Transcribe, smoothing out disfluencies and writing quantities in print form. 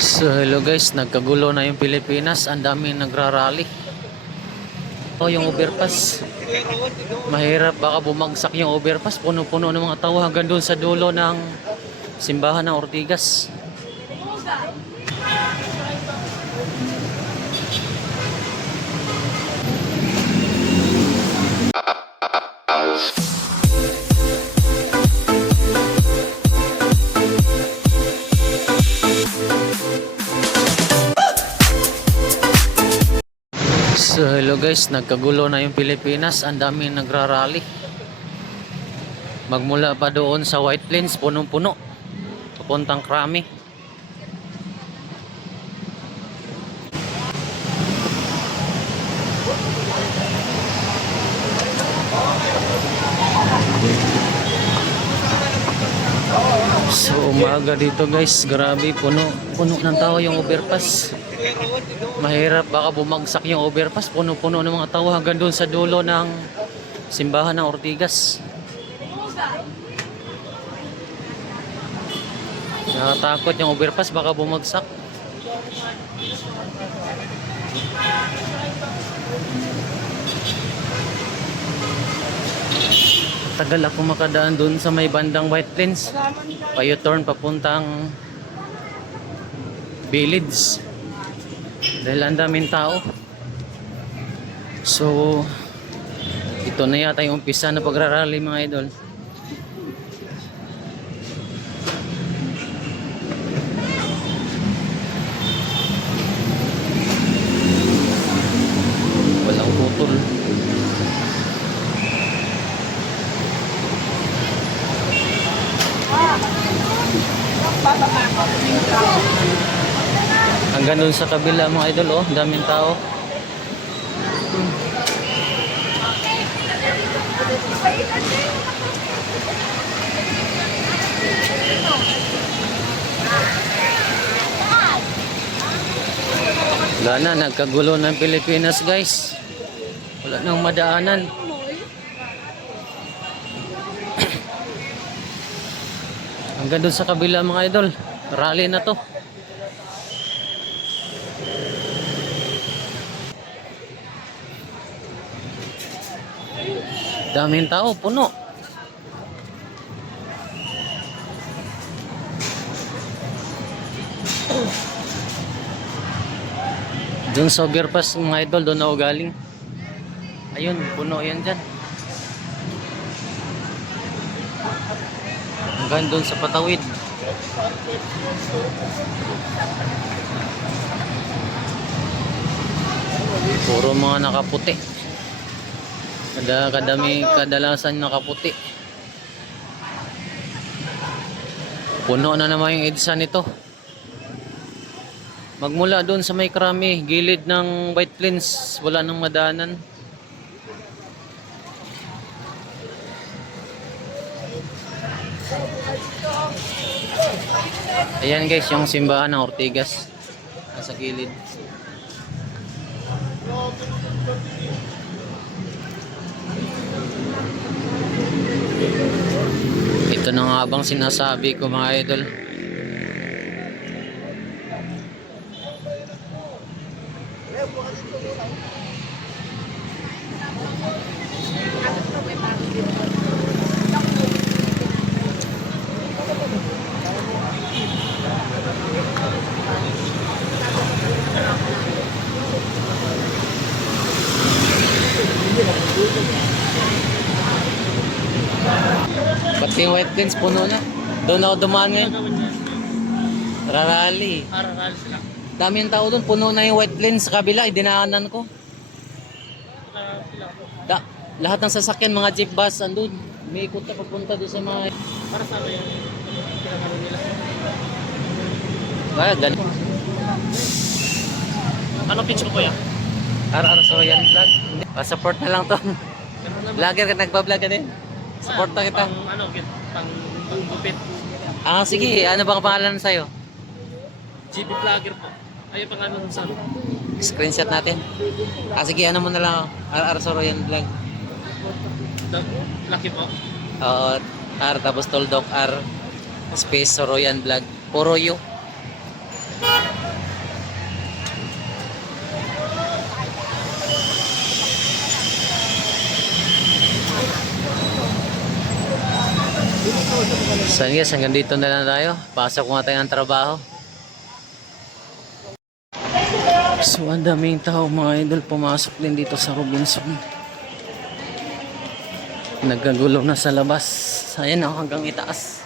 So hello guys, nagkagulo na yung Pilipinas, ang dami nagrarally. Yung overpass. Mahirap, baka bumagsak yung overpass, puno-puno ng mga tao hanggang doon sa dulo ng simbahan ng Ortigas. So hello guys, nagkagulo na yung Pilipinas, ang dami nagrarally. Magmula pa doon sa White Plains, punong-puno, papuntang Krami. So umaga dito guys, grabe, puno ng tao yung overpass. Mahirap, baka bumagsak yung overpass, puno-puno ng mga tao hanggang doon sa dulo ng simbahan ng Ortigas. Nakatakot yung overpass, baka bumagsak. Tagal ako makadaan doon sa may bandang White Plains, pa-U-turn papuntang Village dahil ang daming tao. So ito na yata yung umpisa na pagrarally mga idol. Walang putol. Hanggang doon sa kabila mga idol, oh, daming tao. Wala na, nagkagulo ng Pilipinas guys. Wala nang madaanan. Hanggang doon sa kabila mga idol, rally na to. Daming tao, puno. Doon sa overpass mga idol, doon ako galing. Ayun, puno yan dyan. Hanggang doon sa patawid. Puro mga nakaputi. Kadalasan nakaputi. Puno na naman yung EDSA nito. Magmula doon sa may Krami, gilid ng White Plains, wala nang madaanan. Ayan guys, yung simbahan ng Ortigas nasa gilid. Ito na nga bang sinasabi ko mga idol. Pati yung White Plains puno na. Doon ako dumaan ngayon. Rarally. Rarally sila. Dami yung tao doon. Puno na yung White Plains sa kabila. Dinaanan ko. Lahat ng sasakyan, mga jeep bus, andun. May ikot na papunta doon sa mga... Para sa yung pinagano nila. Kaya ganun. Ano pitch mo kuya? RR Soyan Vlog. Support na lang to. Vlogger ka, nagpa-vlog ka din. Support na kita. Pang gupit. Ah, sige. Ano bang pangalan sa'yo? GB vlogger po. Ayaw pang ano sa Screenshot natin. Ah, sige. Ano mo na lang. RR Soyan Vlog. Lucky po. Oo. R tapos Toldok R. Space Soroyan Vlog. Puro you. So yun guys, hanggang dito na lang tayo. Pasok ko nga tayo ng trabaho. So ang daming tao mga idol, pumasok din dito sa Robinson. Nagkagulo na sa labas. Ayan ako hanggang itaas.